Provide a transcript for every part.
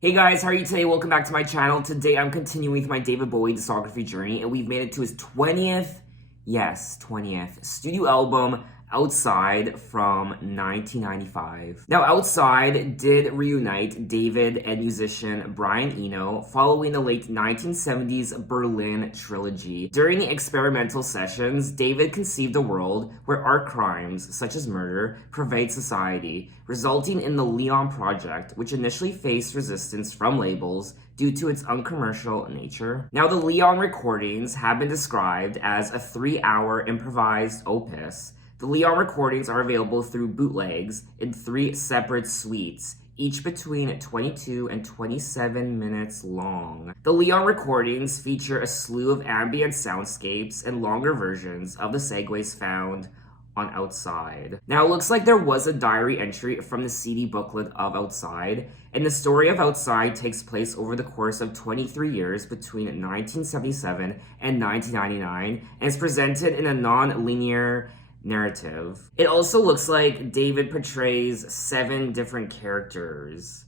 Hey guys, how are you today? Welcome back to my channel. Today I'm continuing with my David Bowie discography journey, and we've made it to his 20th, yes, 20th studio album, Outside, from 1995. Now, Outside did reunite David and musician Brian Eno following the late 1970s Berlin trilogy. During the experimental sessions, David conceived a world where art crimes, such as murder, pervade society, resulting in the Leon Project, which initially faced resistance from labels due to its uncommercial nature. Now, the Leon recordings have been described as a 3-hour improvised opus. The Leon recordings are available through bootlegs in 3 separate suites, each between 22 and 27 minutes long. The Leon recordings feature a slew of ambient soundscapes and longer versions of the segues found on Outside. Now, it looks like there was a diary entry from the CD booklet of Outside, and the story of Outside takes place over the course of 23 years between 1977 and 1999, and is presented in a non-linear narrative. It also looks like David portrays 7 different characters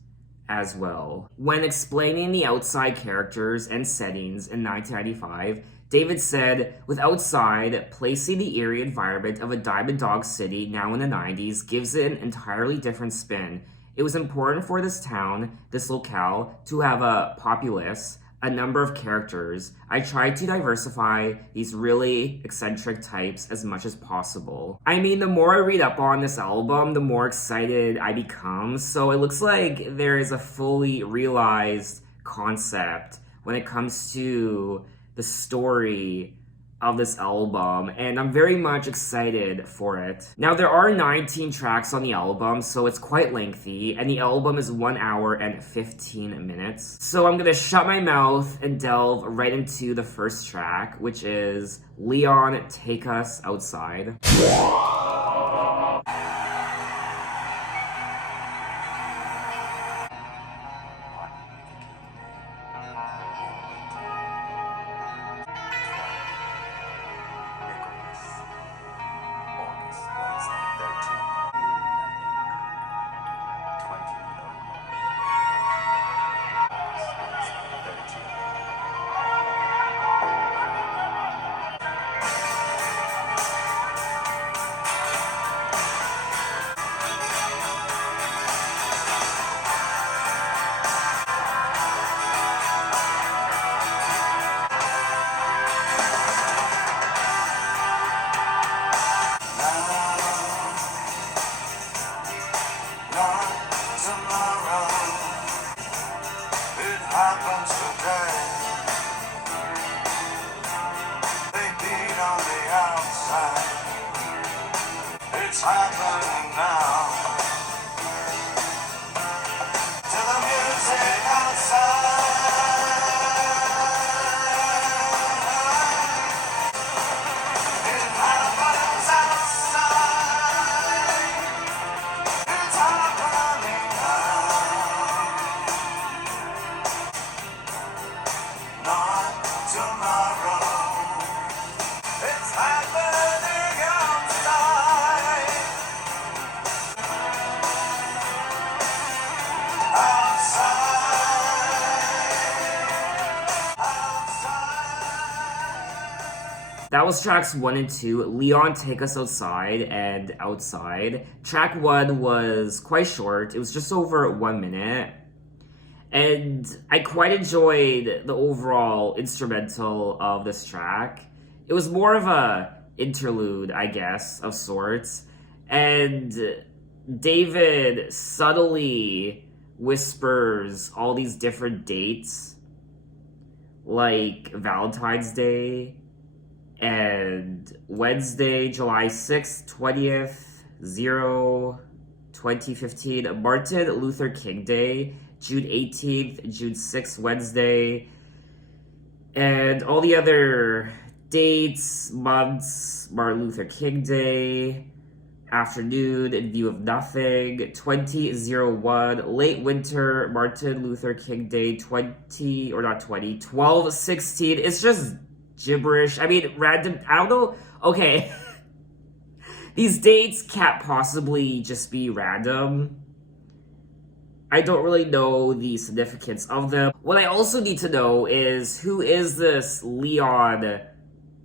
as well. When explaining the Outside characters and settings in 1995, David said, "With Outside, placing the eerie environment of a Diamond Dog City now in the 90s gives it an entirely different spin. It was important for this town, this locale, to have a populace, a number of characters. I tried to diversify these really eccentric types as much as possible." I mean, the more I read up on this album, the more excited I become. So it looks like there is a fully realized concept when it comes to the story of this album, and I'm very much excited for it. Now, there are 19 tracks on the album, so it's quite lengthy, and the album is 1 hour and 15 minutes. So I'm gonna shut my mouth and delve right into the first track, which is Leon, Take Us Outside. It's happening now. To the music outside. It happens outside. It's happening now. Not tomorrow. It's happening outside. That was tracks 1 and 2, Leon, Take Us Outside, and Outside. Track 1 was quite short. It was just over 1 minute. And I quite enjoyed the overall instrumental of this track. It was more of a interlude, I guess, of sorts. And David subtly whispers all these different dates, like Valentine's Day and Wednesday, July 6th, 20th, 2015, Martin Luther King Day, June 18th, June 6th, Wednesday, and all the other dates, months, Martin Luther King Day, afternoon, in view of nothing, 2001, late winter, Martin Luther King Day, 12/16. It's just gibberish. I mean, random, I don't know. Okay. These dates can't possibly just be random. I don't really know the significance of them. What I also need to know is, who is this Leon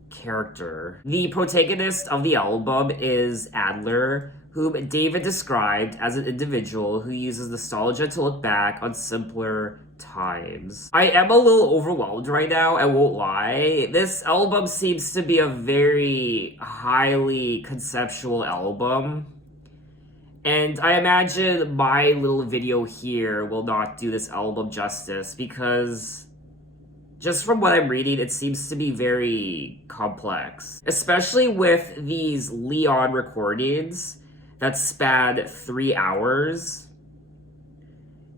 character? The protagonist of the album is Adler, whom David described as an individual who uses nostalgia to look back on simpler times. I am a little overwhelmed right now, I won't lie. This album seems to be a very highly conceptual album. And I imagine my little video here will not do this album justice because just from what I'm reading, it seems to be very complex. Especially with these Leon recordings that span 3 hours.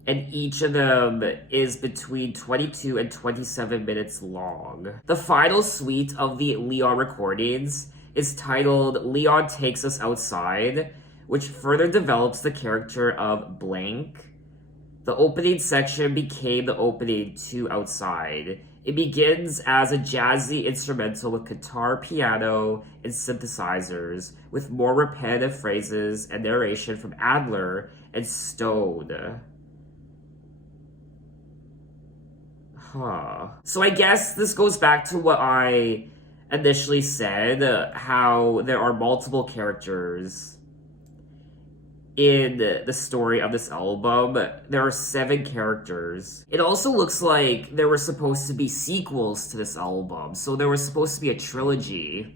And each of them is between 22 and 27 minutes long. The final suite of the Leon recordings is titled Leon Takes Us Outside, which further develops the character of Blank. The opening section became the opening to Outside. It begins as a jazzy instrumental with guitar, piano, and synthesizers, with more repetitive phrases and narration from Adler and Stone. So I guess this goes back to what I initially said, how there are multiple characters in the story of this album. There are 7 characters. It also looks like there were supposed to be sequels to this album. So there was supposed to be a trilogy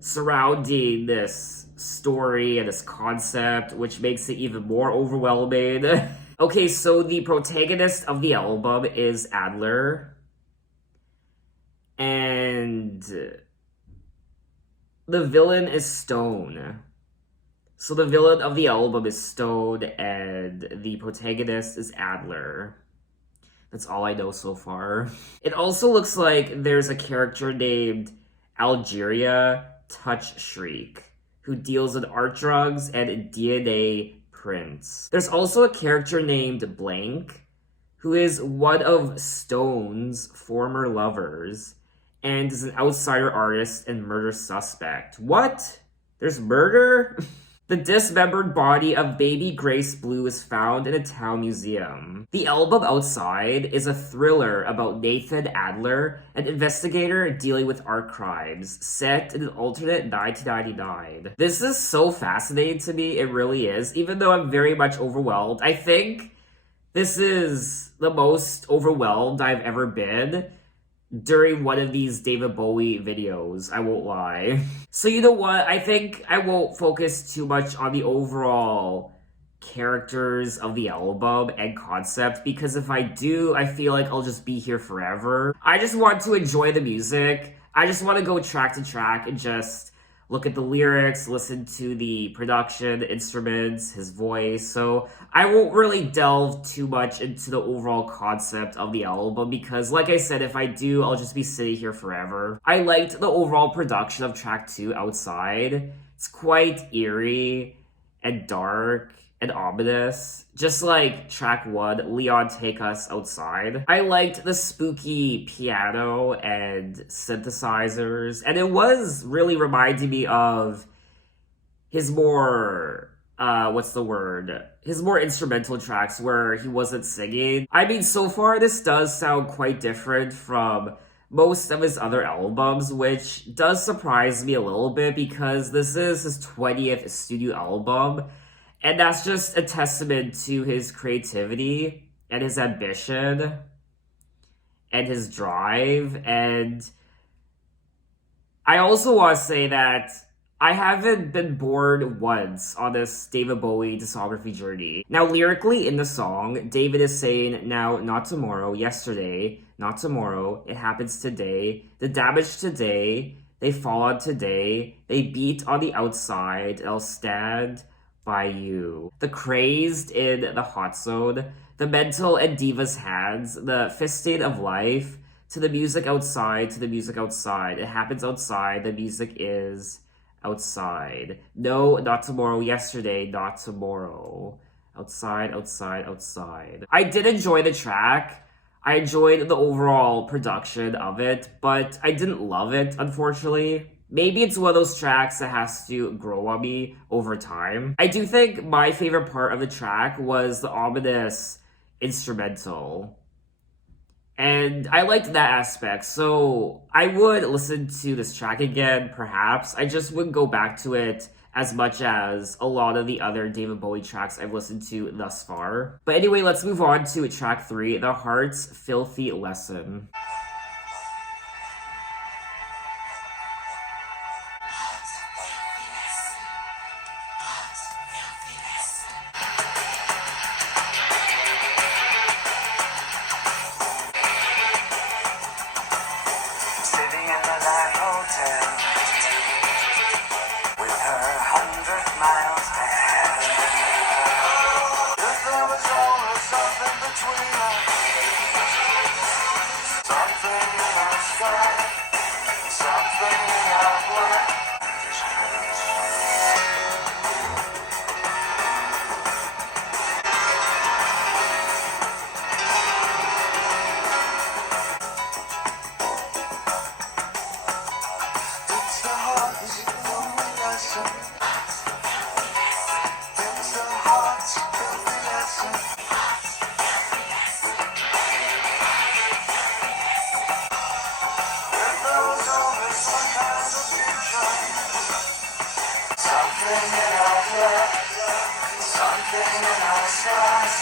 surrounding this story and this concept, which makes it even more overwhelming. Okay, so the protagonist of the album is Adler. And the villain is Stone. So the villain of the album is Stone, and the protagonist is Adler. That's all I know so far. It also looks like there's a character named Algerian Touchstreak, who deals in art drugs and DNA prints. There's also a character named Blank, who is one of Stone's former lovers, and is an outsider artist and murder suspect. What? There's murder? The dismembered body of baby Grace Blue is found in a town museum. The album Outside is a thriller about Nathan Adler, an investigator dealing with art crimes, set in an alternate 1999. This is so fascinating to me, it really is, even though I'm very much overwhelmed. I think this is the most overwhelmed I've ever been during one of these David Bowie videos, I won't lie. So you know what, I think I won't focus too much on the overall characters of the album and concept, because if I do, I feel like I'll just be here forever. I just want to enjoy the music. I just want to go track to track and just look at the lyrics, listen to the production, the instruments, his voice. So I won't really delve too much into the overall concept of the album because, like I said, if I do, I'll just be sitting here forever. I liked the overall production of track 2, Outside. It's quite eerie and dark and ominous, just like track 1, Leon Take Us Outside. I liked the spooky piano and synthesizers, and it was really reminding me of his more, his more instrumental tracks where he wasn't singing. I mean, so far this does sound quite different from most of his other albums, which does surprise me a little bit because this is his 20th studio album. And that's just a testament to his creativity and his ambition and his drive. And I also want to say that I haven't been bored once on this David Bowie discography journey. Now, lyrically in the song, David is saying, now, not tomorrow, yesterday, not tomorrow, it happens today, the damage today, they fall on today, they beat on the outside, I'll stand by you. The crazed in the hot zone, the mental and diva's hands, the fisting of life, to the music outside, to the music outside. It happens outside, the music is outside. No, not tomorrow, yesterday, not tomorrow. Outside, outside, outside. I did enjoy the track. I enjoyed the overall production of it, but I didn't love it, unfortunately. Maybe it's one of those tracks that has to grow on me over time. I do think my favorite part of the track was the ominous instrumental. And I liked that aspect, so I would listen to this track again, perhaps. I just wouldn't go back to it as much as a lot of the other David Bowie tracks I've listened to thus far. But anyway, let's move on to track 3, The Heart's Filthy Lesson. Sitting in the light hotel with her 100 miles to hell. If there was always something between us, something in our sky, something in our blood. It's the heart's filthy lesson. It's the heart's filthy lesson. If there was always some kind of future, something in our blood, something in our stars.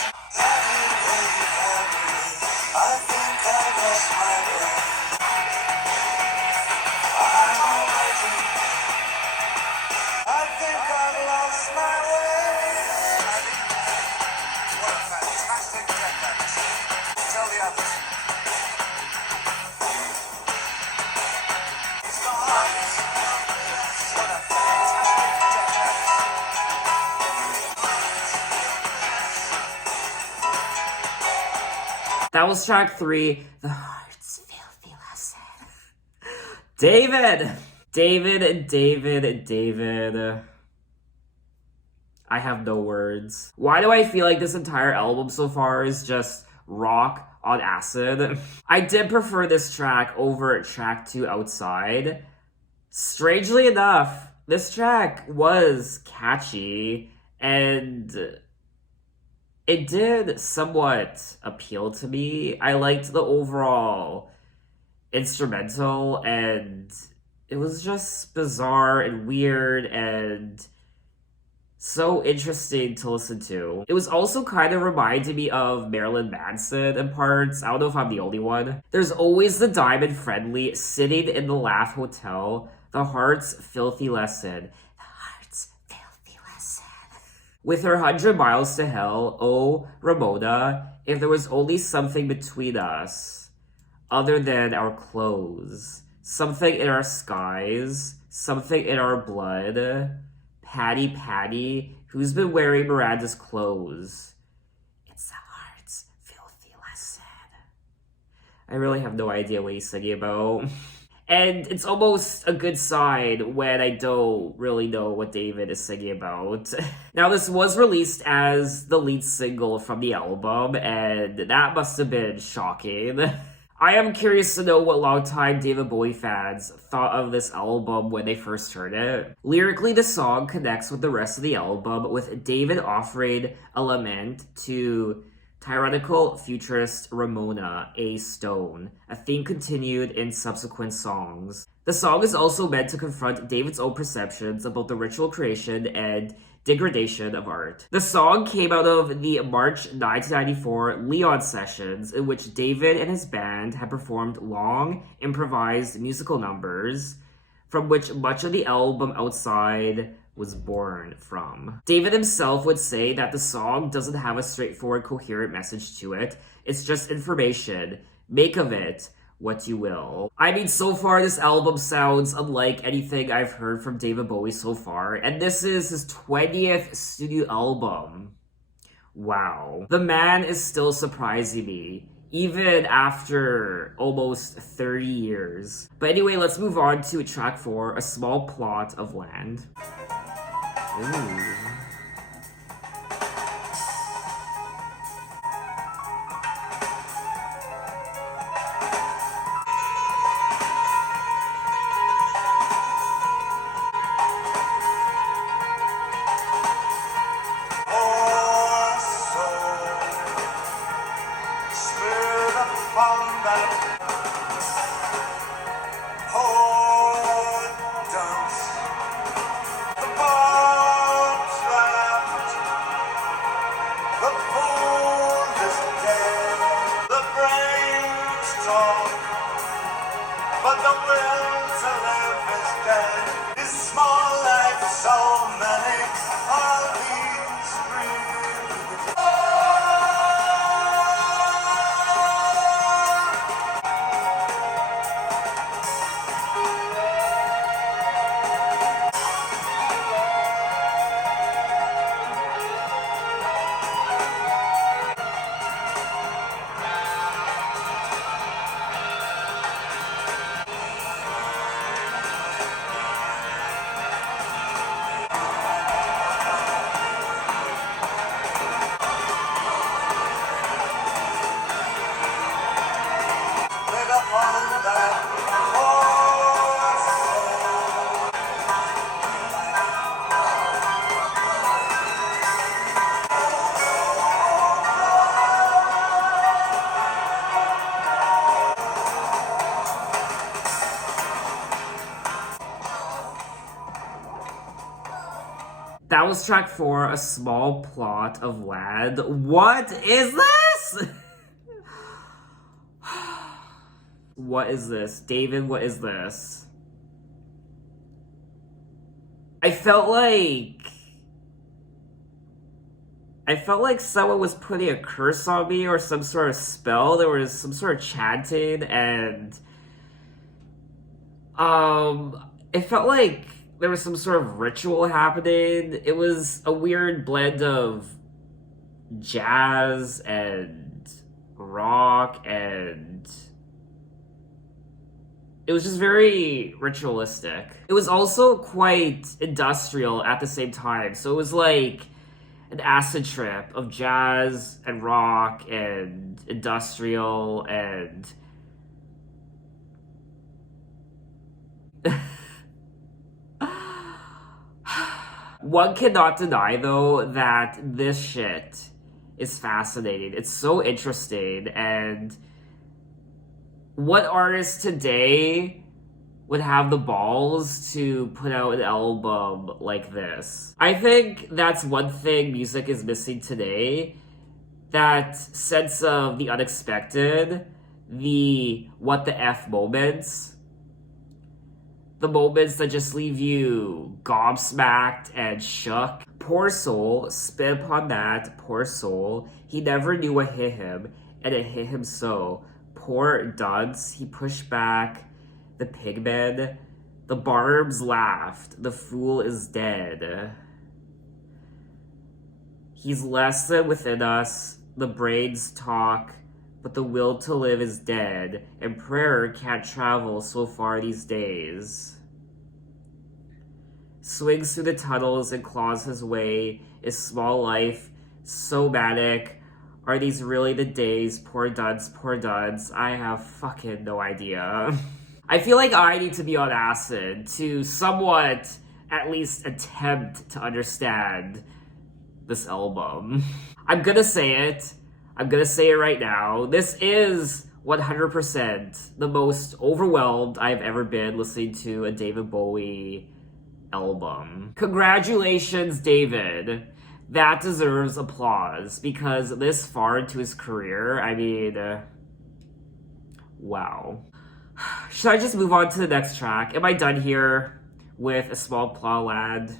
I think I lost my way. I'm already. I think I've lost my way. What a fantastic decade. Tell the others. It's the heart's. What a fantastic decade. That was track 3, The Heart's Filthy Lesson. David! David. I have no words. Why do I feel like this entire album so far is just rock on acid? I did prefer this track over track 2, Outside. Strangely enough, this track was catchy and it did somewhat appeal to me. I liked the overall instrumental, and it was just bizarre and weird and so interesting to listen to. It was also kind of reminded me of Marilyn Manson in parts. I don't know if I'm the only one. There's always the diamond friendly sitting in the Laugh Hotel, The Heart's Filthy Lesson. With her 100 miles to hell, oh, Ramona, if there was only something between us, other than our clothes, something in our skies, something in our blood, Patty, who's been wearing Miranda's clothes? It's the heart's filthy lesson. I really have no idea what he's singing about. And it's almost a good sign when I don't really know what David is singing about. Now, this was released as the lead single from the album, and that must have been shocking. I am curious to know what longtime David Bowie fans thought of this album when they first heard it. Lyrically, the song connects with the rest of the album, with David offering a lament to tyrannical futurist Ramona A. Stone, a theme continued in subsequent songs. The song is also meant to confront David's own perceptions about the ritual creation and degradation of art. The song came out of the March 1994 Leon sessions, in which David and his band had performed long, improvised musical numbers, from which much of the album Outside was born from. David himself would say that the song doesn't have a straightforward, coherent message to it. It's just information. Make of it what you will. I mean, so far this album sounds unlike anything I've heard from David Bowie so far, and this is his 20th studio album. Wow. The man is still surprising me, even after almost 30 years. But anyway, let's move on to track 4, A Small Plot of Land. Ooh. upon that horde dance. The barbs laughed, the pool is dead, the brains talk, but the will to live is dead. This small life, so many are these dreams. Live upon that horse. That was track 4, A Small Plot of Land. What is this? What is this? David, what is this? I felt like someone was putting a curse on me or some sort of spell. There was some sort of chanting and it felt like there was some sort of ritual happening. It was a weird blend of jazz and rock, and it was just very ritualistic. It was also quite industrial at the same time. So it was like an acid trip of jazz and rock and industrial and one cannot deny, though, that this shit is fascinating. It's so interesting, and what artist today would have the balls to put out an album like this? I think that's one thing music is missing today. That sense of the unexpected, the what the F moments. The moments that just leave you gobsmacked and shook. Poor soul, spit upon that, poor soul. He never knew what hit him, and it hit him so. Poor dunce, he pushed back the pigmen. The barbs laughed, the fool is dead. He's less than within us, the brains talk, but the will to live is dead, and prayer can't travel so far these days. Swings through the tunnels and claws his way. Is small life so manic? Are these really the days? Poor duds. I have fucking no idea. I feel like I need to be on acid to somewhat at least attempt to understand this album. I'm gonna say it. I'm gonna say it right now. This is 100% the most overwhelmed I've ever been listening to a David Bowie album. Congratulations, David. That deserves applause, because this far into his career, I mean, wow. Should I just move on to the next track? Am I done here with A Small Plot Land?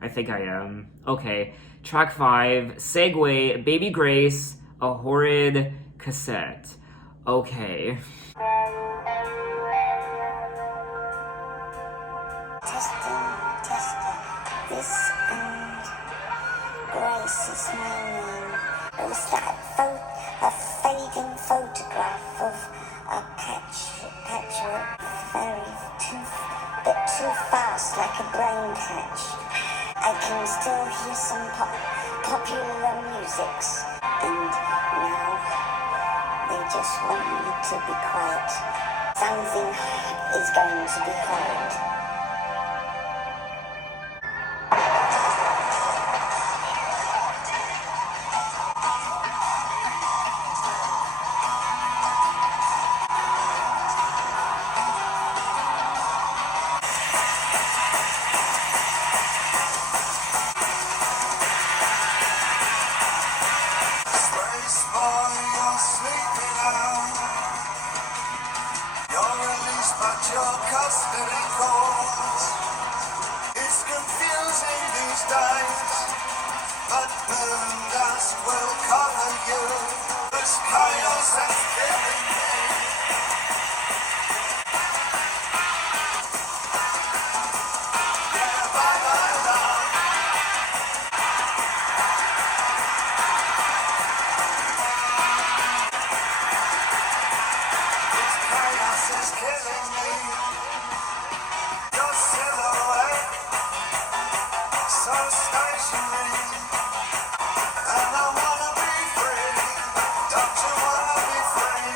I think I am. Okay, track 5, Segue, Baby Grace, A Horrid Cassette. Okay. Testing, this and Grace is my name. It was like a fading photograph of a patchwork, bit too fast, like a brain patch. I can still hear some popular musics, and now they just want me to be quiet. Something is going to be horrid. is killing me. Your silhouette, so stationary. And I wanna be free. Don't you wanna be free?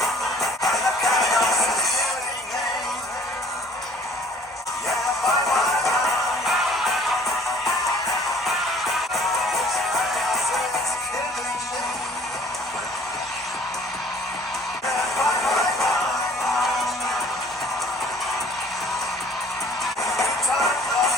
And the chaos is killing me. Yeah, bye bye bye. This chaos is killing me. Yeah, bye bye bye. Time love.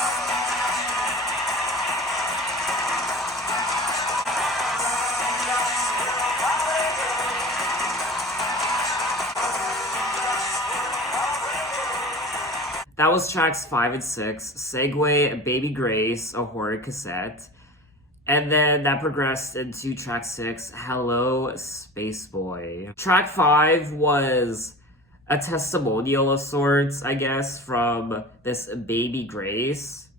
That was tracks 5 and 6, Segue, Baby Grace, a horror cassette. And then that progressed into track 6, Hello, Spaceboy. Track 5 was a testimonial of sorts, I guess, from this Baby Grace.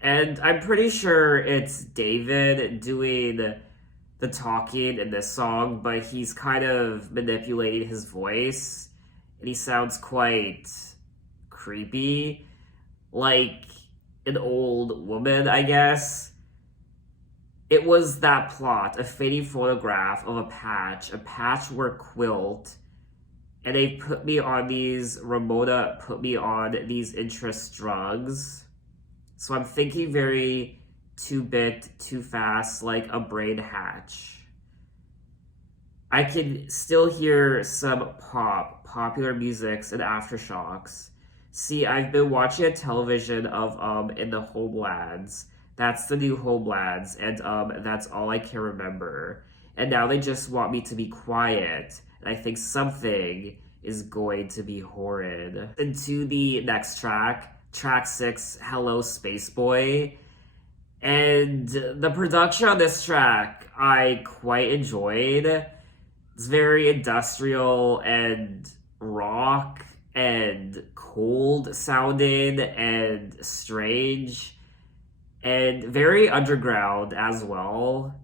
And I'm pretty sure it's David doing the talking in this song, but he's kind of manipulating his voice. And he sounds quite creepy, like an old woman, I guess. It was that plot, a fading photograph of a patchwork quilt, and they put me on these, Ramona put me on these interest drugs. So I'm thinking very 2-bit, too fast, like a brain hatch. I can still hear some popular musics and aftershocks. See, I've been watching a television of In the Homelands. That's the new Homelands, and that's all I can remember. And now they just want me to be quiet, and I think something is going to be horrid. Into the next track, track 6, Hello, Spaceboy. And the production on this track, I quite enjoyed. It's very industrial and rock and cold sounding and strange and very underground as well.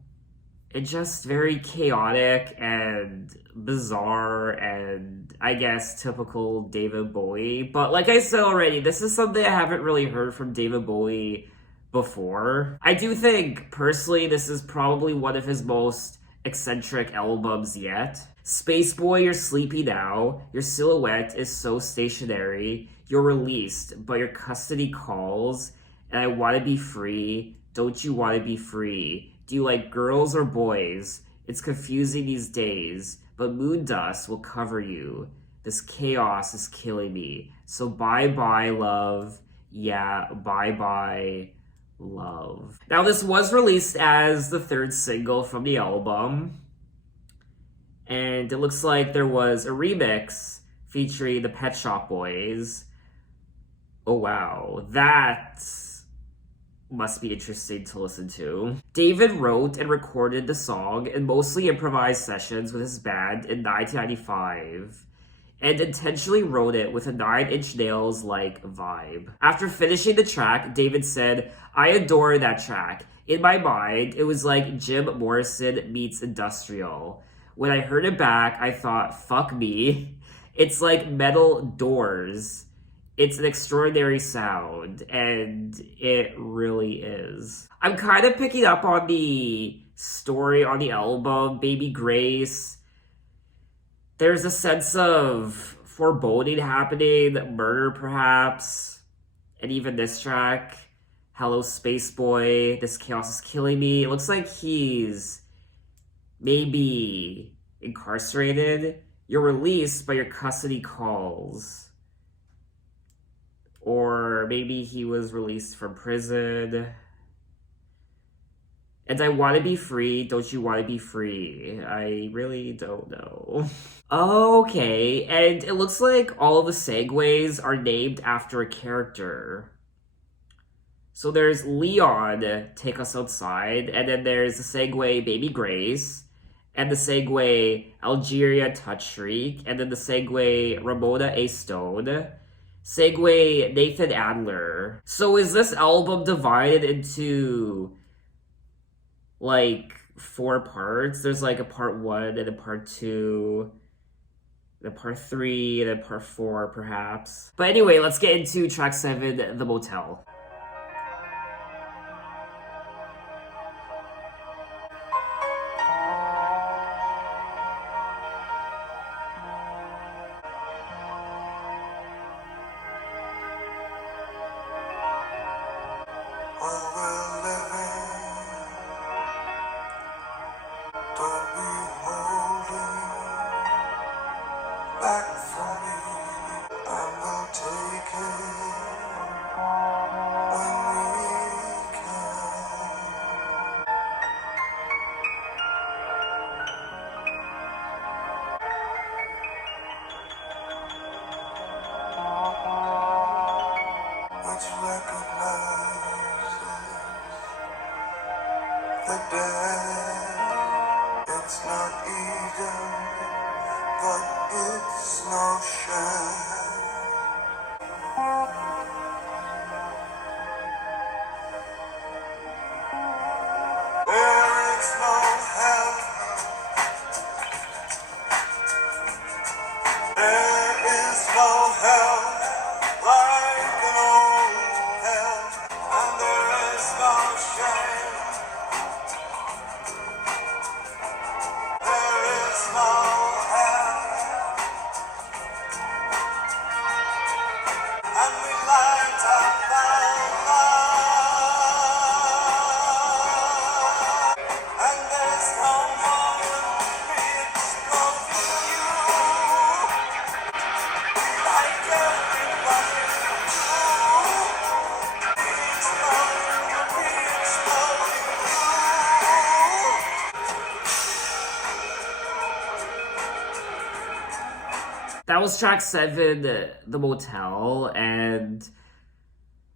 It's just very chaotic and bizarre and I guess typical David Bowie. But like I said already, this is something I haven't really heard from David Bowie before. I do think personally this is probably one of his most eccentric albums yet. Spaceboy, you're sleepy now. Your silhouette is so stationary. You're released, but your custody calls. And I want to be free. Don't you want to be free? Do you like girls or boys? It's confusing these days, but moon dust will cover you. This chaos is killing me. So bye-bye, love. Yeah, bye-bye, love. Now, this was released as the 3rd single from the album. And it looks like there was a remix featuring the Pet Shop Boys. Oh, wow. That must be interesting to listen to. David wrote and recorded the song in mostly improvised sessions with his band in 1995 and intentionally wrote it with a 9-inch nails-like vibe. After finishing the track, David said, I adore that track. In my mind, it was like Jim Morrison meets industrial. When I heard it back, I thought, fuck me. It's like metal doors. It's an extraordinary sound, and it really is. I'm kind of picking up on the story on the album, Baby Grace. There's a sense of foreboding happening, murder perhaps, and even this track, Hello Spaceboy, this chaos is killing me. It looks like he's maybe incarcerated. You're released, but your custody calls. Or maybe he was released from prison. And I want to be free. Don't you want to be free? I really don't know. Okay, and it looks like all of the segues are named after a character. So there's Leon, Take Us Outside, and then there's the segue Baby Grace, and the segue Algerian Touchstreak, and then the segue Ramona A. Stone. Segue Nathan Adler. So is this album divided into like 4 parts? There's like a part 1 and a part 2. then part 3, then part 4, perhaps. But anyway, let's get into track 7, The Motel. While we're living, don't be holding back from me. I will take it when we can. Which recognizes the dead. It's not Eden, but it's no shame. There is no hell. There is no hell like an old hell, and there is no shame. There is no hell, and we light up the light, and there's no more be exploding you, like everybody do. Be exploding you, be exploding you. That was track 7, The Motel, and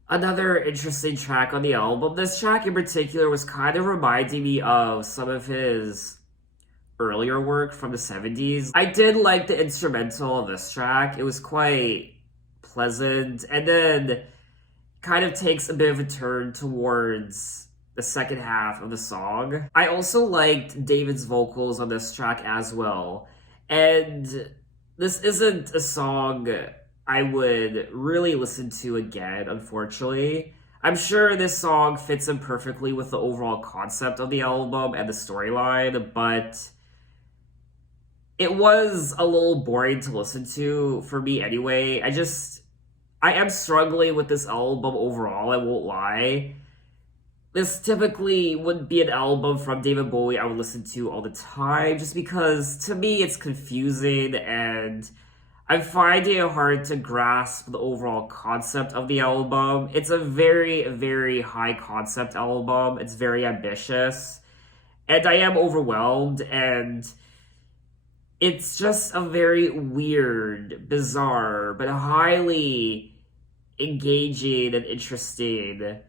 another interesting track on the album. This track in particular was kind of reminding me of some of his earlier work from the 70s. I did like the instrumental of this track. It was quite pleasant, and then kind of takes a bit of a turn towards the second half of the song. I also liked David's vocals on this track as well, and this isn't a song I would really listen to again, unfortunately. I'm sure this song fits in perfectly with the overall concept of the album and the storyline, but it was a little boring to listen to for me anyway. I am struggling with this album overall, I won't lie. This typically wouldn't be an album from David Bowie I would listen to all the time, just because to me it's confusing and I'm finding it hard to grasp the overall concept of the album. It's a very, very high concept album. It's very ambitious. And I am overwhelmed, and it's just a very weird, bizarre, but highly engaging and interesting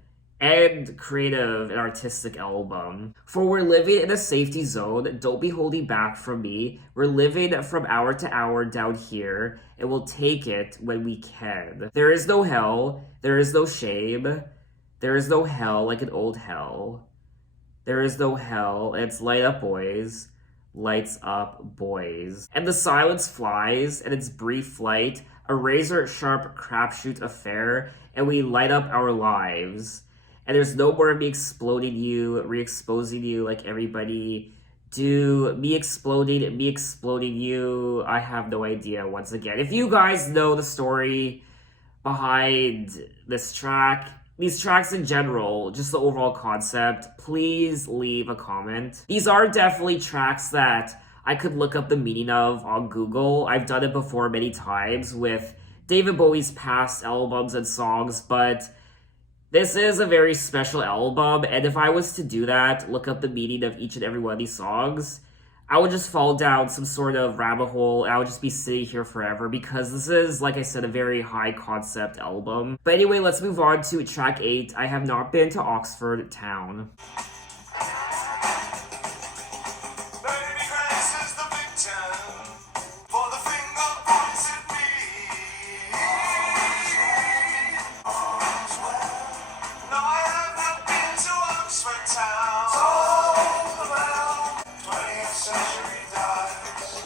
and creative and artistic album. For we're living in a safety zone, don't be holding back from me. We're living from hour to hour down here, and we'll take it when we can. There is no hell, there is no shame, there is no hell like an old hell. There is no hell, and it's light up boys, lights up boys. And the silence flies, and its brief flight, a razor-sharp crapshoot affair, and we light up our lives. And there's no more me exploding you, re-exposing you like everybody do. Me exploding you. I have no idea once again. If you guys know the story behind this track, these tracks in general, just the overall concept, please leave a comment. These are definitely tracks that I could look up the meaning of on Google. I've done it before many times with David Bowie's past albums and songs, but this is a very special album, and if I was to do that, look up the meaning of each and every one of these songs, I would just fall down some sort of rabbit hole, and I would just be sitting here forever, because this is, like I said, a very high concept album. But anyway, let's move on to track 8, I Have Not Been to Oxford Town. Baby Grace is the victim for the finger points at me. No, I have not been to Oxford Town. Told about 20th century dives.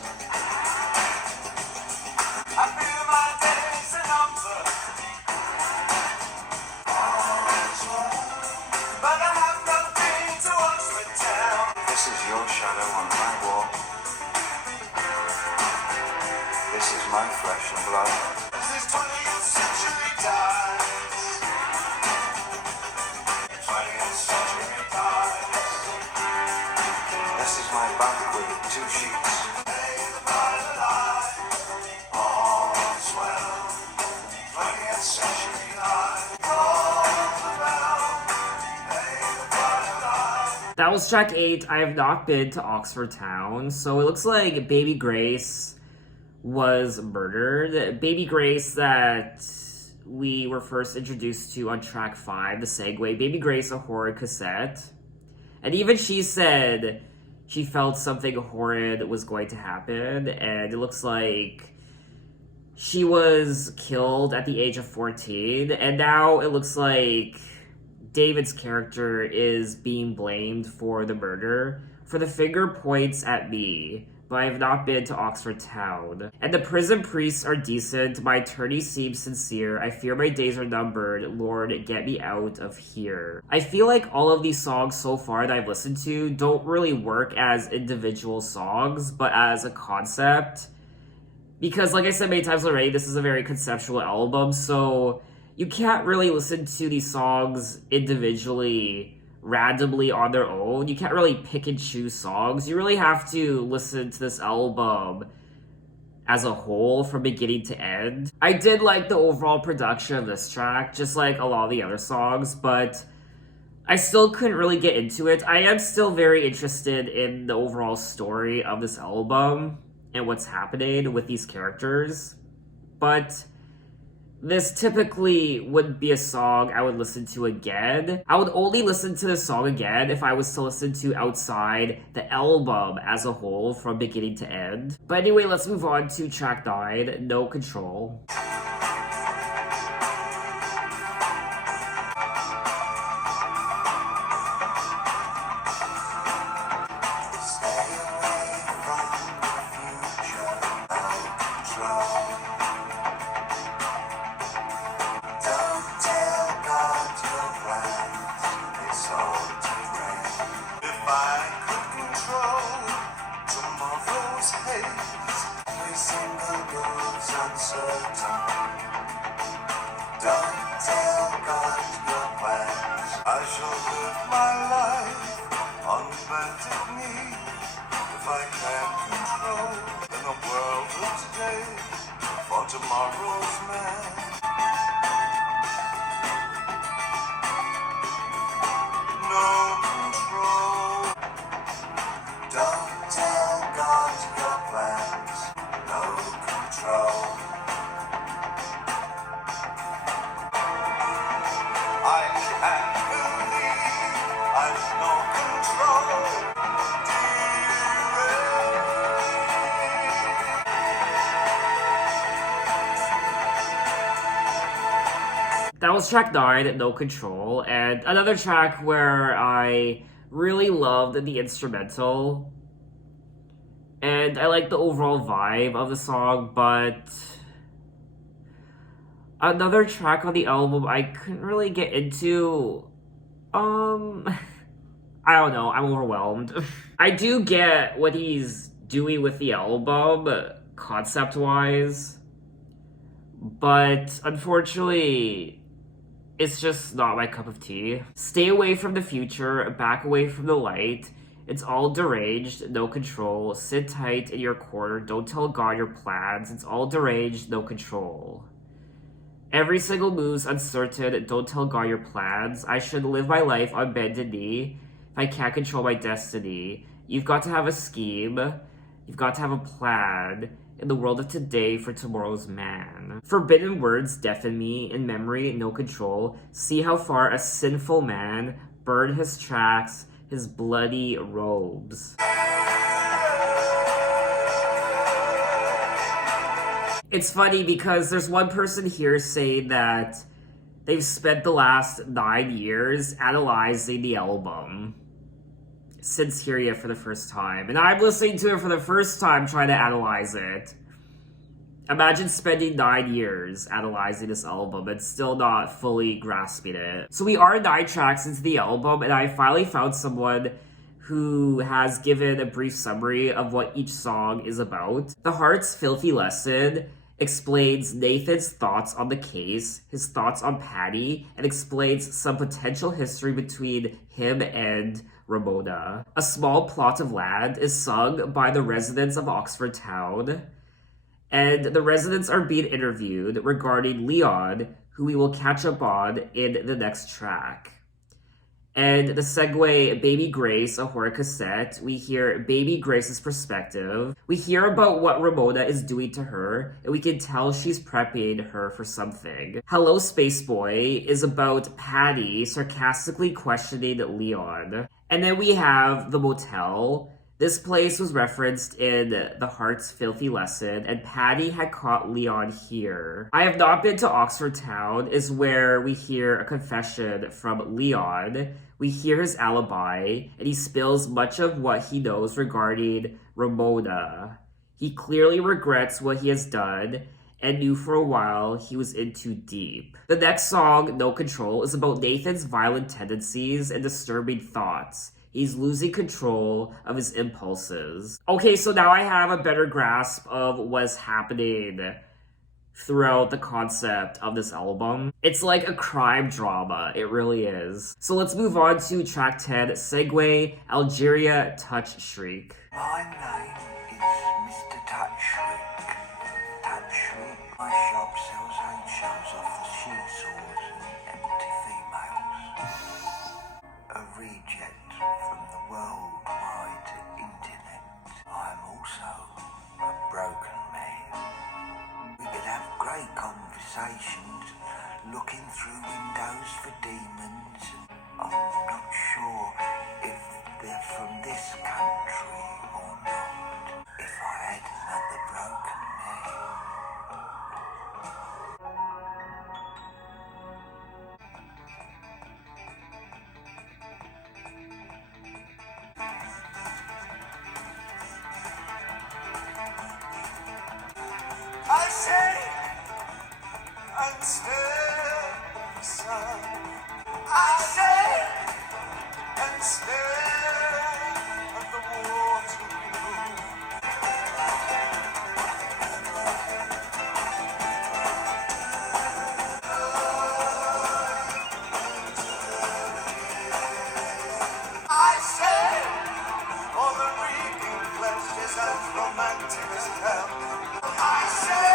This is my flesh and blood. This is 20th century times. 20th century times. This is my bunk with 2 sheets. May the bright light, all's well. 20th century times. Call the bell. May the bright light. That was track 8, I Have Not Been to Oxford Town. So it looks like Baby Grace was murdered. Baby Grace that we were first introduced to on track 5, the segue. Baby Grace, a horror cassette. And even she said she felt something horrid was going to happen, and it looks like she was killed at the age of 14, and now it looks like David's character is being blamed for the murder. For the finger points at me, but I have not been to Oxford Town. And the prison priests are decent, my attorney seems sincere, I fear my days are numbered, Lord, get me out of here. I feel like all of these songs so far that I've listened to don't really work as individual songs, but as a concept. Because like I said many times already, this is a very conceptual album, so you can't really listen to these songs individually randomly on their own. You can't really pick and choose songs. You really have to listen to this album as a whole from beginning to end. I did like the overall production of this track, just like a lot of the other songs, but I still couldn't really get into it. I am still very interested in the overall story of this album and what's happening with these characters, but this typically wouldn't be a song I would listen to again. I would only listen to this song again if I was to listen to outside the album as a whole from beginning to end. But anyway, let's move on to track 9, No Control. I shall live my life on bended knee. If I can't control in the world of today for tomorrow's man. No control. Don't tell God your plans. No control. I can't believe I've no control. That was track 9, No Control, and another track where I really loved the instrumental, and I like the overall vibe of the song, but another track on the album I couldn't really get into. I don't know, I'm overwhelmed. I do get what he's doing with the album, concept-wise, but unfortunately, it's just not my cup of tea. Stay away from the future, back away from the light. It's all deranged, no control. Sit tight in your corner, don't tell God your plans. It's all deranged, no control. Every single move's uncertain, don't tell God your plans. I should live my life on bended knee if I can't control my destiny. You've got to have a scheme. You've got to have a plan in the world of today for tomorrow's man. Forbidden words deafen me, in memory, no control. See how far a sinful man burned his tracks, his bloody robes. It's funny because there's one person here saying that they've spent the last 9 years analyzing the album since hearing it for the first time. And I'm listening to it for the first time trying to analyze it. Imagine spending 9 years analyzing this album and still not fully grasping it. So we are 9 tracks into the album, and I finally found someone who has given a brief summary of what each song is about. The Heart's Filthy Lesson explains Nathan's thoughts on the case, his thoughts on Patty, and explains some potential history between him and Ramona. A Small Plot of Land is sung by the residents of Oxford Town, and the residents are being interviewed regarding Leon, who we will catch up on in the next track. And the segue, Baby Grace, a horror cassette, we hear Baby Grace's perspective. We hear about what Ramona is doing to her, and we can tell she's prepping her for something. Hello, Spaceboy is about Patty sarcastically questioning Leon. And then we have the Motel. This place was referenced in The Heart's Filthy Lesson, and Patty had caught Leon here. I have not been to Oxford Town is where we hear a confession from Leon. We hear his alibi, and he spills much of what he knows regarding Ramona. He clearly regrets what he has done, and knew for a while he was in too deep. The next song, No Control, is about Nathan's violent tendencies and disturbing thoughts. He's losing control of his impulses. Okay, so now I have a better grasp of what's happening throughout the concept of this album. It's like a crime drama, it really is. So let's move on to track 10, Segue, Algerian Touchstreak. My name is Mr. Touchstreak. Touchstreak, my shop sells eggshells off the seesaws and empty females. A reject from the worldwide internet. I'm also a broken man. We could have great conversations looking through windows for demons. I'm not sure if they're from this country or not. If I had another broken man. I say and stare at the sun. I say and stare at the water blue. I say all the reeking pleasures and romantic hell. I say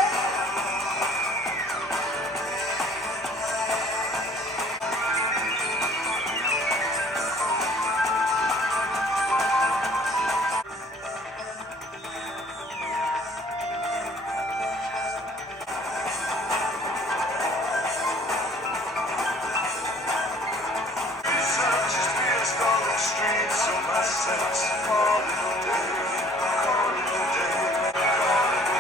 research is pierced on the streets of my sense. Call it a day, call it a day, call it a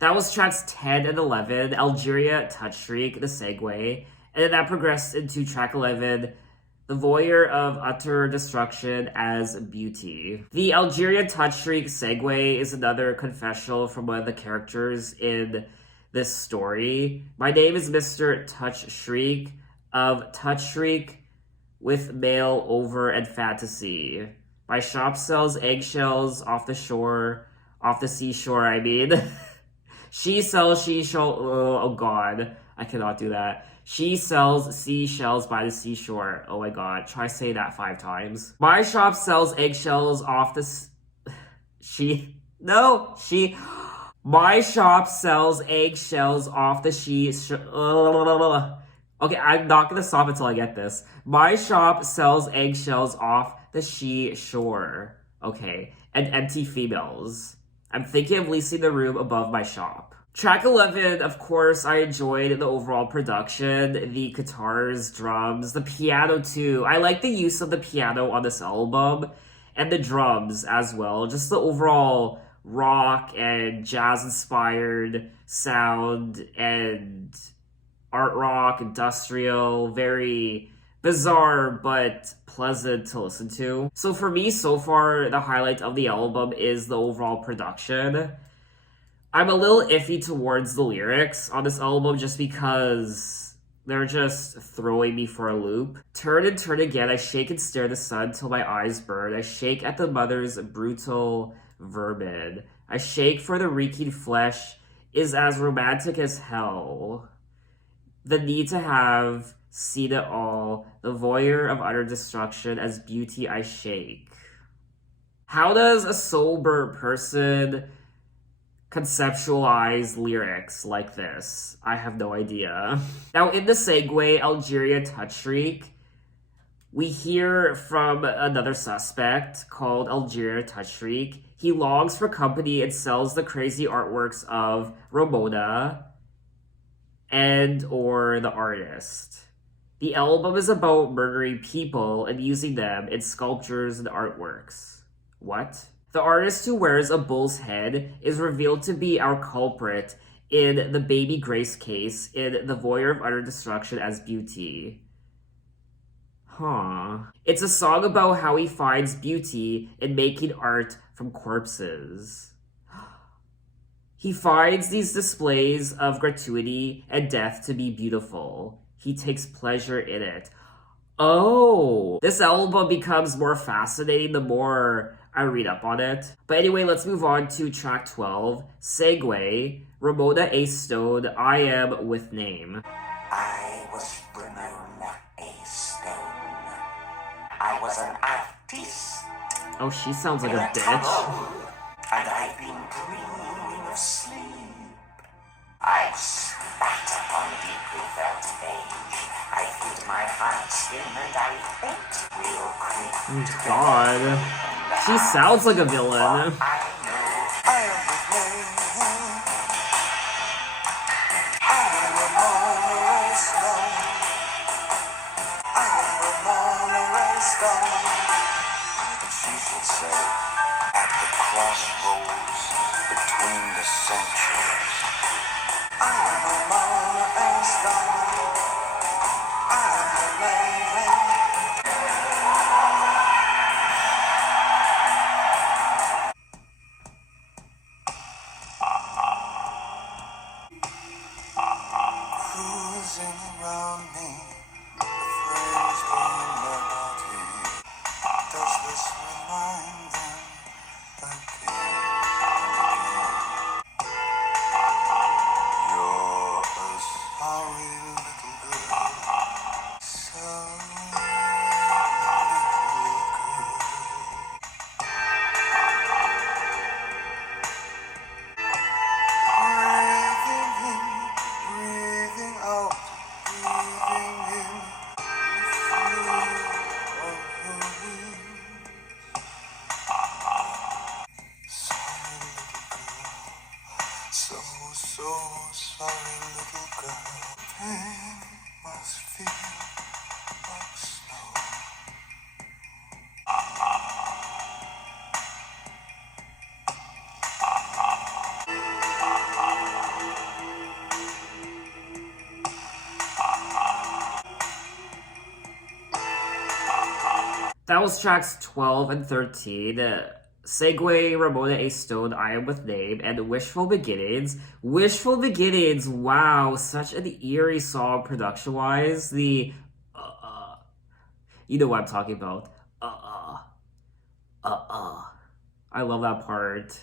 That was tracks 10 and 11, Algerian Touchstreak, the segue, and then that progressed into track 11, The Voyeur of Utter Destruction as Beauty. The Algerian Touchstreak segue is another confessional from one of the characters in this story. My name is Mr. Touchstreak of Touchstreak with mail over and fantasy. My shop sells eggshells off the seashore, I mean. She sells oh god, I cannot do that. She sells seashells by the seashore. Oh my god, try say that 5 times. My shop sells eggshells off the My shop sells eggshells off the Okay, I'm not gonna stop until I get this. My shop sells eggshells off the shore. Okay, and empty females. I'm thinking of leasing the room above my shop. Track 11, of course, I enjoyed the overall production, the guitars, drums, the piano too. I like the use of the piano on this album, and the drums as well. Just the overall rock and jazz-inspired sound and art rock, industrial, very bizarre but pleasant to listen to. So for me, so far, the highlight of the album is the overall production. I'm a little iffy towards the lyrics on this album just because they're just throwing me for a loop. Turn and turn again, I shake and stare at the sun till my eyes burn. I shake at the mother's brutal vermin. I shake for the reeking flesh is as romantic as hell. The need to have seen it all, the voyeur of utter destruction, as beauty I shake. How does a sober person conceptualize lyrics like this? I have no idea. Now, in the segue, Algerian Touchstreak, we hear from another suspect called Algerian Touchstreak. He longs for company and sells the crazy artworks of Ramona and or the artist. The album is about murdering people and using them in sculptures and artworks. What? The artist who wears a bull's head is revealed to be our culprit in the Baby Grace case in The Voyeur of Utter Destruction as Beauty. Huh. It's a song about how he finds beauty in making art from corpses. He finds these displays of gratuity and death to be beautiful. He takes pleasure in it. Oh, this album becomes more fascinating the more I read up on it. But anyway, let's move on to track 12, Segue, Ramona A. Stone, I Am With Name. I was Ramona A. Stone. I was an artist. Oh, she sounds like in a bitch. tunnel, and I've been dreaming of sleep. I spat upon deeply felt age. I hid my heart skin and I ate real creep. Oh, God. She sounds like a villain. I know I am with name. I am Ramona A. Stone. I am Ramona A. Stone. And she should say, at the crossroads between the centuries, I am Ramona A. Stone. I am the name. Cruising around me, the flames burn my body. Does this remind them again and again? You're a sorry little girl. Sorry little breathing out, breathing in the feel of her wings. Sorry little girl, so sorry little girl. Pain must feel like snow. That was tracks 12 and 13. Segue, Ramona A. Stone, I Am With Name, and Wishful Beginnings. Wishful Beginnings, wow, such an eerie song production-wise. The, you know what I'm talking about. I love that part.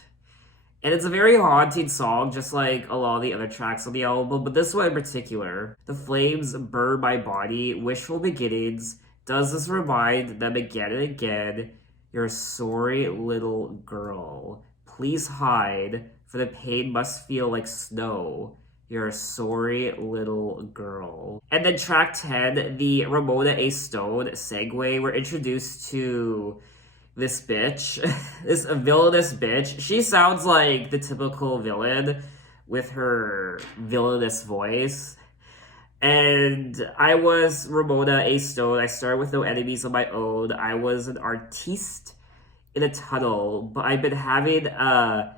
And it's a very haunting song, just like a lot of the other tracks on the album, but this one in particular. The flames burn my body, Wishful Beginnings. Does this remind them again and again? You're a sorry little girl. Please hide, for the pain must feel like snow. You're a sorry little girl. And then track 10, the Ramona A. Stone segue, we're introduced to this bitch, this villainous bitch. She sounds like the typical villain with her villainous voice. And I was Ramona A. Stone. I started with no enemies of my own. I was an artiste in a tunnel, but I've been having a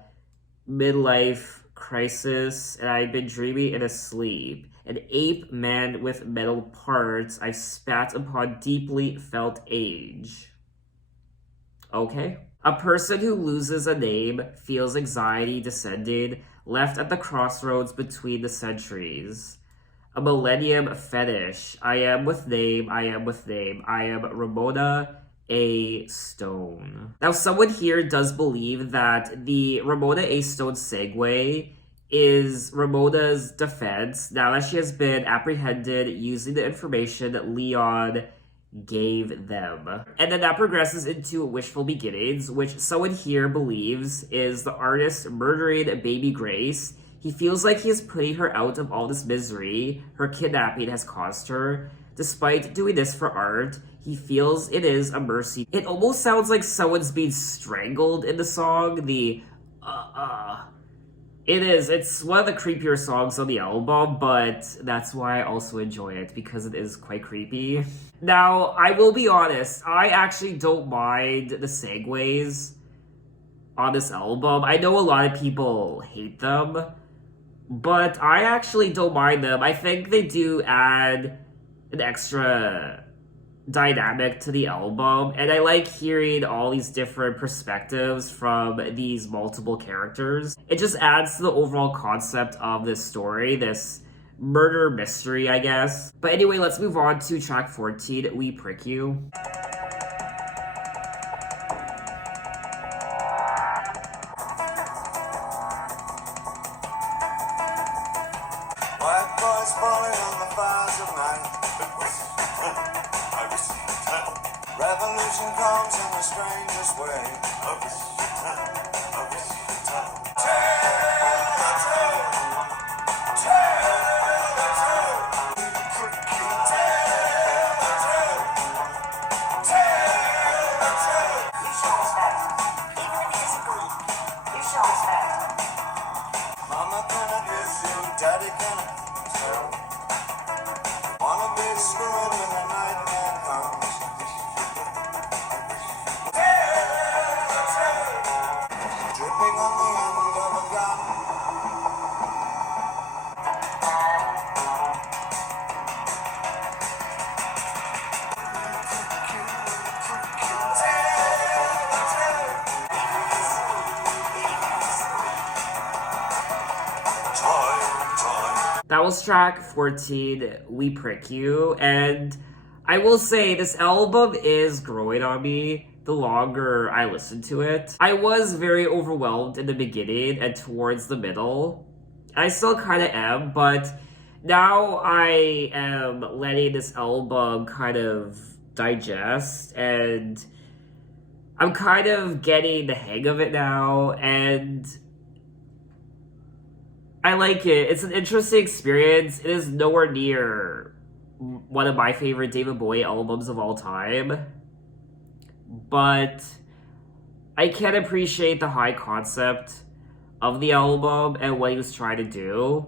midlife crisis, and I've been dreaming in a sleep. An ape man with metal parts, I spat upon deeply felt age. Okay. A person who loses a name feels anxiety descending left at the crossroads between the centuries. A millennium fetish. I am with name, I am with name. I am Ramona A. Stone. Now, someone here does believe that the Ramona A. Stone segue is Ramona's defense now that she has been apprehended using the information that Leon gave them. And then that progresses into Wishful Beginnings, which someone here believes is the artist murdering baby Grace. He feels like he is putting her out of all this misery her kidnapping has caused her. Despite doing this for art, he feels it is a mercy. It almost sounds like someone's being strangled in the song. It's one of the creepier songs on the album, but that's why I also enjoy it, because it is quite creepy. Now, I will be honest, I actually don't mind the segues on this album. I know a lot of people hate them, but I actually don't mind them. I think they do add an extra dynamic to the album, and I like hearing all these different perspectives from these multiple characters. It just adds to the overall concept of this story, this murder mystery, I guess. But anyway, let's move on to track 14, We Prick You. White boys falling on the fires of night. Revolution comes in the strangest way. Tell the truth. Tell the truth. Tell the truth. You show respect. Even if it isn't good, you show respect. Mama gonna kiss you, daddy gonna tell. Wanna be screwed when the nightmare comes. Dripping on the end of a gun. That was track 14, We Prick You, and I will say this album is growing on me the longer I listen to it. I was very overwhelmed in the beginning and towards the middle. I still kind of am, but now I am letting this album kind of digest, and I'm kind of getting the hang of it now, and I like it. It's an interesting experience. It is nowhere near one of my favorite David Bowie albums of all time, but I can appreciate the high concept of the album and what he was trying to do.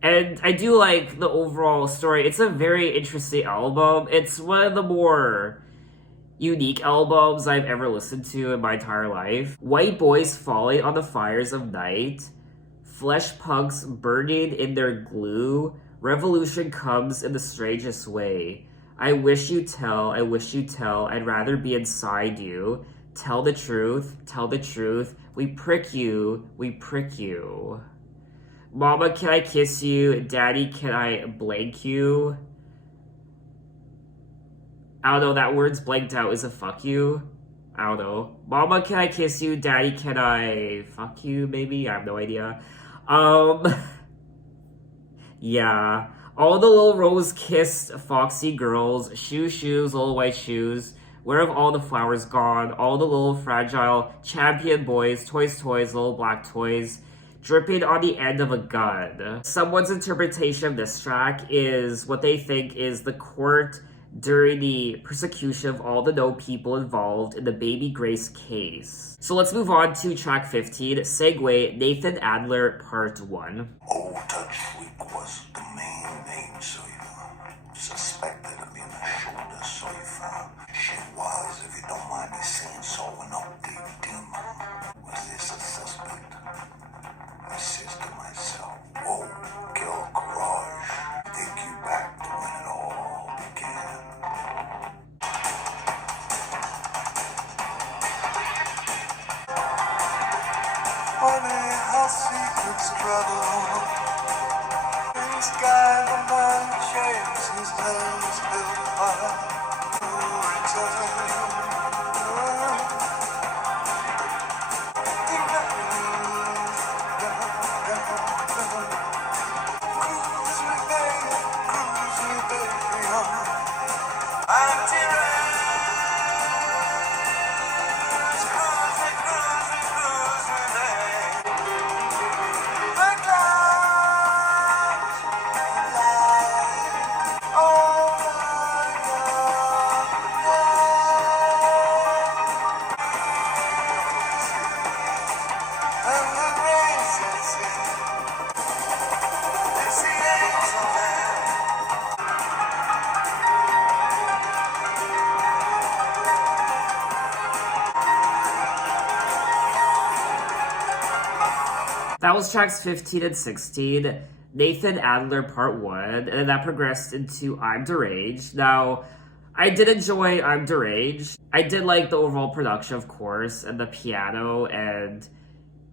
And I do like the overall story. It's a very interesting album. It's one of the more unique albums I've ever listened to in my entire life. White boys falling on the fires of night, flesh punks burning in their glue, revolution comes in the strangest way. I wish you tell, I'd rather be inside you. Tell the truth, we prick you, we prick you. Mama, can I kiss you? Daddy, can I blank you? I don't know, that word's blanked out. Is it fuck you? I don't know. Mama, can I kiss you? Daddy, can I fuck you? Maybe? I have no idea. Yeah. All the little rose-kissed foxy girls, shoes, little white shoes. Where have all the flowers gone? All the little fragile champion boys, toys, little black toys, dripping on the end of a gun. Someone's interpretation of this track is what they think is the court during the persecution of all the known people involved in the Baby Grace case. So let's move on to track 15, Segue, Nathan Adler, Part 1. Old Touchstreak was the main name, so you suspected of being a shoulder, so you found shit wise, if you don't mind me saying so, an updated him. Was this a suspect? I says to myself, whoa, kill courage, take you back to when it all began. Honey, how sweet That was tracks 15 and 16, Nathan Adler Part 1, and then that progressed into I'm Deranged. Now, I did enjoy I'm Deranged. I did like the overall production, of course, and the piano, and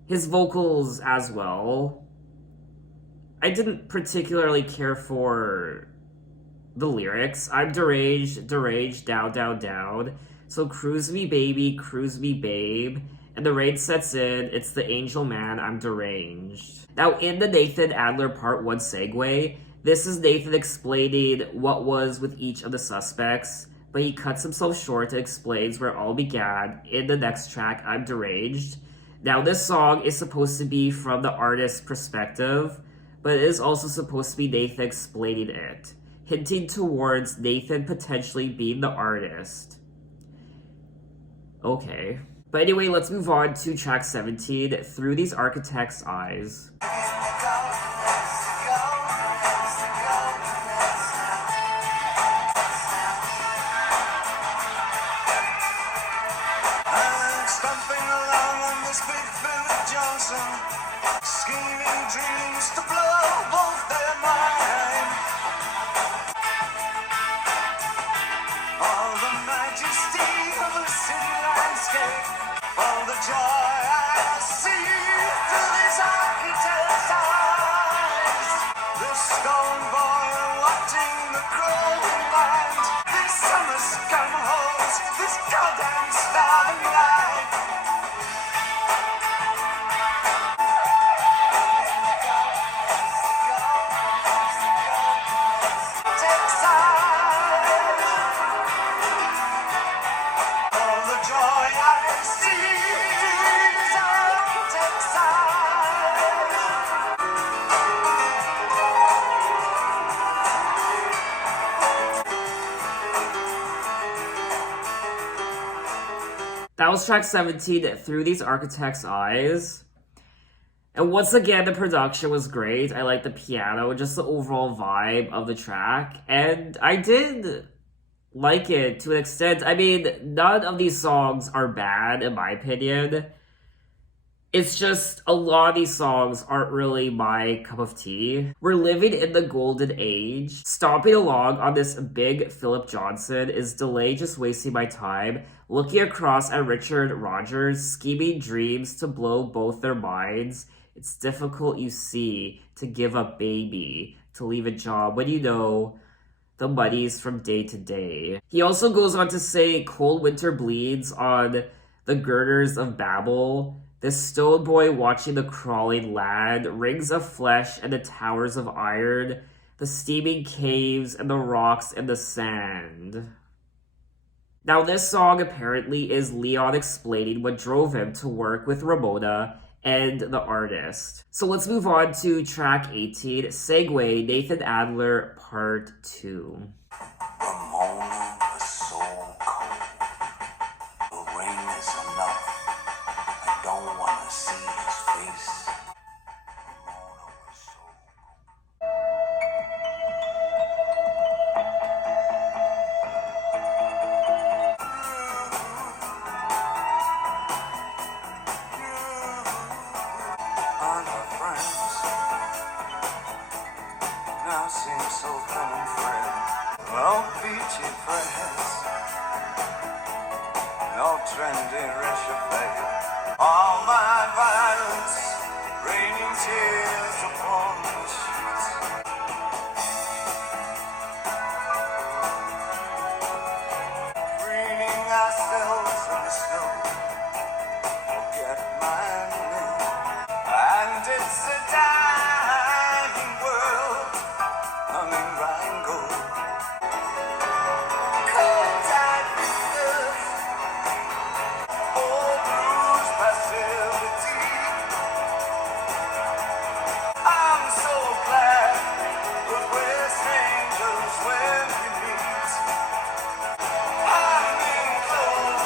his vocals as well. I didn't particularly care for the lyrics. I'm deranged, deranged, down, down, down. So cruise me, baby, cruise me, babe. And the rain sets in, it's the angel man, I'm deranged. Now, in the Nathan Adler Part 1 segue, this is Nathan explaining what was with each of the suspects, but he cuts himself short and explains where it all began in the next track, I'm Deranged. Now, this song is supposed to be from the artist's perspective, but it is also supposed to be Nathan explaining it, hinting towards Nathan potentially being the artist. Okay. But anyway, let's move on to track 17, Through These Architects' Eyes. Stumping along on this big Philip Johnson, scheming dreams to blow both their mind. All the majesty of a city landscape, all the joy I see through these architects' eyes. This stone boy watching the growing mind, these summer scum holes, this goddamn starving life. That was track 17, Through These Architects' Eyes. And once again, the production was great. I liked the piano, just the overall vibe of the track. And I did like it to an extent. I mean, none of these songs are bad, in my opinion. It's just a lot of these songs aren't really my cup of tea. We're living in the golden age. Stomping along on this big Philip Johnson is delay just wasting my time. Looking across at Richard Rogers, scheming dreams to blow both their minds. It's difficult, you see, to give up baby, to leave a job when you know the money's from day to day. He also goes on to say cold winter bleeds on the girders of Babel. This stone boy watching the crawling land, rings of flesh and the towers of iron, the steaming caves and the rocks and the sand. Now, this song apparently is Leon explaining what drove him to work with Ramona and the artist. So let's move on to track 18, Segue, Nathan Adler, Part 2. Ramona was so cold. The rain is enough. I don't want to see his face. Ramona was so and her friends now seem so thin and frail. No peachy friends, no trendy rich affair. All my violence, raining tears upon the sheets. Preening ourselves in the snow, forget my name. And it's a dying world, humming Rango. Cold tide breezes, old blues passivity. I'm so glad that we're strangers when we meet. I'm in close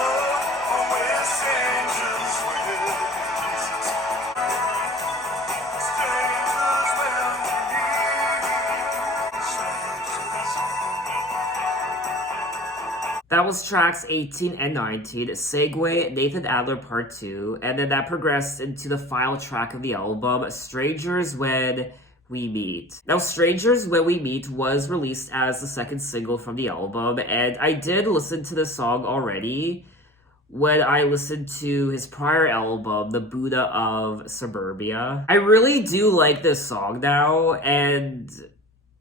That was tracks 18 and 19, Segue, Nathan Adler Part 2, and then that progressed into the final track of the album, Strangers When We Meet. Now, Strangers When We Meet was released as the second single from the album, and I did listen to this song already when I listened to his prior album, The Buddha of Suburbia. I really do like this song now, and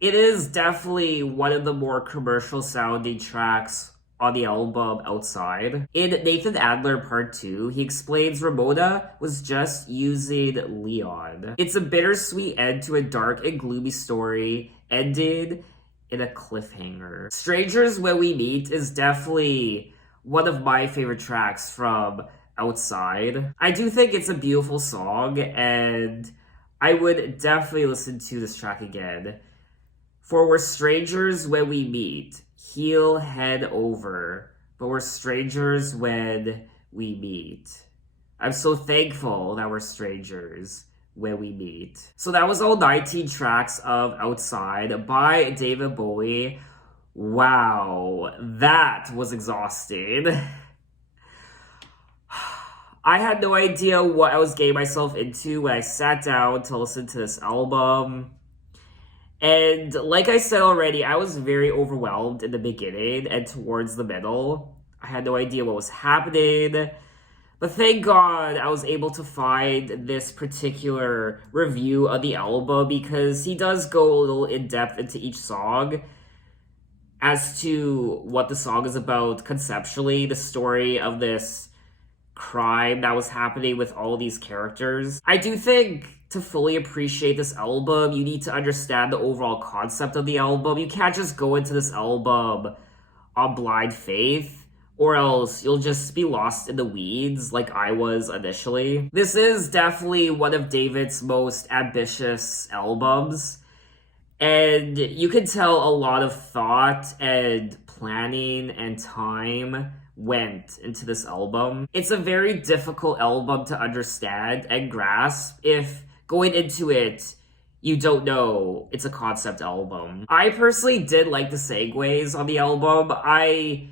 it is definitely one of the more commercial sounding tracks on the album Outside. In Nathan Adler Part 2, he explains Ramona was just using Leon. It's a bittersweet end to a dark and gloomy story, ended in a cliffhanger. Strangers When We Meet is definitely one of my favorite tracks from Outside. I do think it's a beautiful song, and I would definitely listen to this track again. For we're strangers when we meet, heel head over, but we're strangers when we meet. I'm so thankful that we're strangers when we meet. So that was all 19 tracks of Outside by David Bowie. Wow, that was exhausting. I had no idea what I was getting myself into when I sat down to listen to this album. And like I said already, I was very overwhelmed in the beginning and towards the middle. I had no idea what was happening. But thank God I was able to find this particular review of the album because he does go a little in depth into each song as to what the song is about conceptually, the story of this crime that was happening with all these characters. I do think to fully appreciate this album, you need to understand the overall concept of the album. You can't just go into this album on blind faith, or else you'll just be lost in the weeds like I was initially. This is definitely one of David's most ambitious albums, and you can tell a lot of thought and planning and time went into this album. It's a very difficult album to understand and grasp if going into it, you don't know it's a concept album. I personally did like the segues on the album. I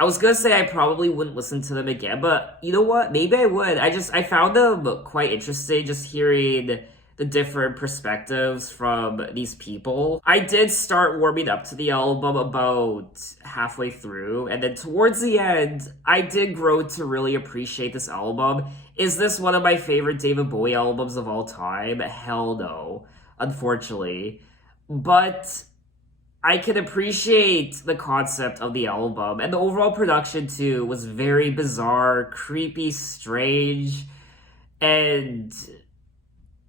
was gonna say I probably wouldn't listen to them again, but you know what? Maybe I would. I found them quite interesting, just hearing the different perspectives from these people. I did start warming up to the album about halfway through, and then towards the end, I did grow to really appreciate this album. Is this one of my favorite David Bowie albums of all time? Hell no, unfortunately. But I can appreciate the concept of the album, and the overall production too was very bizarre, creepy, strange, and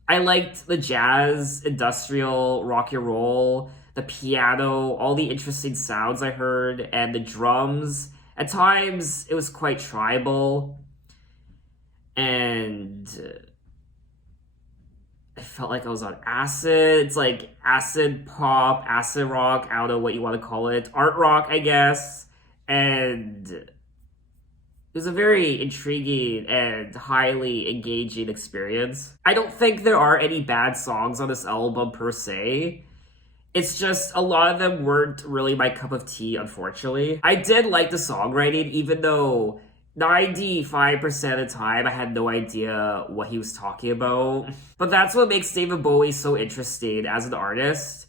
I liked the jazz, industrial, rock and roll, the piano, all the interesting sounds I heard, and the drums. At times, it was quite tribal, and I felt like I was on acid. It's like acid pop, acid rock, I don't know what you want to call it. Art rock, I guess. And it was a very intriguing and highly engaging experience. I don't think there are any bad songs on this album per se. It's just a lot of them weren't really my cup of tea, unfortunately. I did like the songwriting, even though 95% of the time I had no idea what he was talking about. But that's what makes David Bowie so interesting as an artist.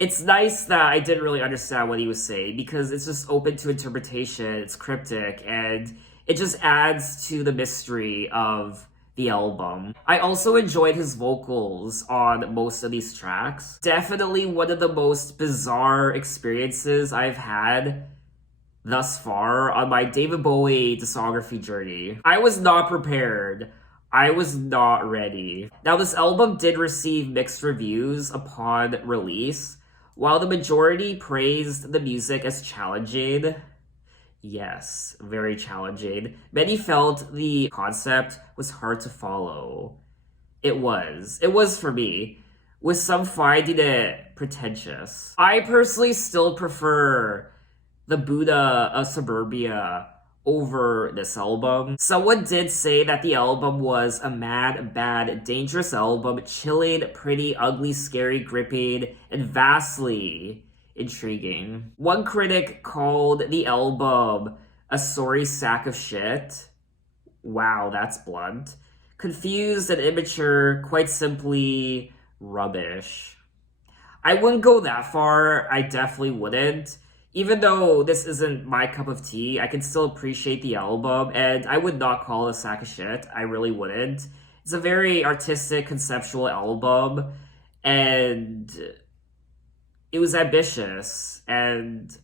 It's nice that I didn't really understand what he was saying because it's just open to interpretation, it's cryptic, and it just adds to the mystery of the album. I also enjoyed his vocals on most of these tracks. Definitely one of the most bizarre experiences I've had thus far on my David Bowie discography journey. I was not prepared. I was not ready. Now, this album did receive mixed reviews upon release. While the majority praised the music as challenging, yes, very challenging, many felt the concept was hard to follow. It was for me, with some finding it pretentious. I personally still prefer The Buddha of Suburbia over this album. Someone did say that the album was a mad, bad, dangerous album, chilling, pretty, ugly, scary, gripping, and vastly intriguing. One critic called the album a sorry sack of shit. Wow, that's blunt. Confused and immature, quite simply rubbish. I wouldn't go that far, I definitely wouldn't. Even though this isn't my cup of tea, I can still appreciate the album, and I would not call it a sack of shit. I really wouldn't. It's a very artistic, conceptual album, and it was ambitious. And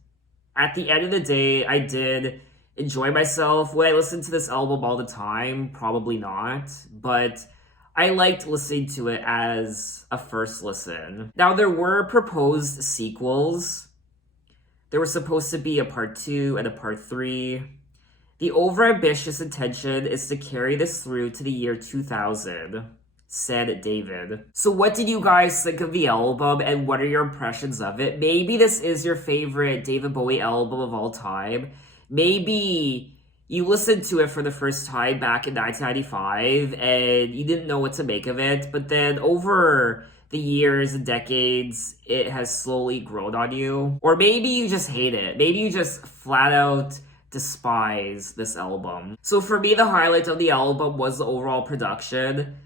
at the end of the day, I did enjoy myself. Would I listen to this album all the time? Probably not, but I liked listening to it as a first listen. Now, there were proposed sequels. There was supposed to be a part 2 and a part 3. The overambitious intention is to carry this through to the year 2000, said David. So what did you guys think of the album, and what are your impressions of it? Maybe this is your favorite David Bowie album of all time. Maybe you listened to it for the first time back in 1995 and you didn't know what to make of it, but then over the years and decades, it has slowly grown on you. Or maybe you just hate it. Maybe you just flat out despise this album. So for me, the highlight of the album was the overall production.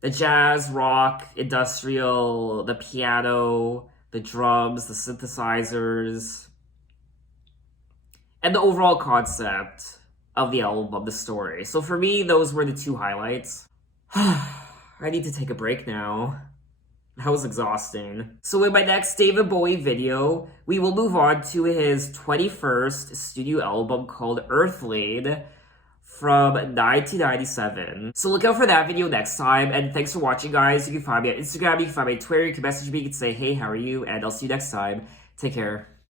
The jazz, rock, industrial, the piano, the drums, the synthesizers, and the overall concept of the album, the story. So for me, those were the two highlights. I need to take a break now. That was exhausting. So in my next David Bowie video, we will move on to his 21st studio album called Earthlane from 1997. So look out for that video next time, and thanks for watching, guys. You can find me on Instagram, you can find me on Twitter, you can message me, you can say, hey, how are you? And I'll see you next time. Take care.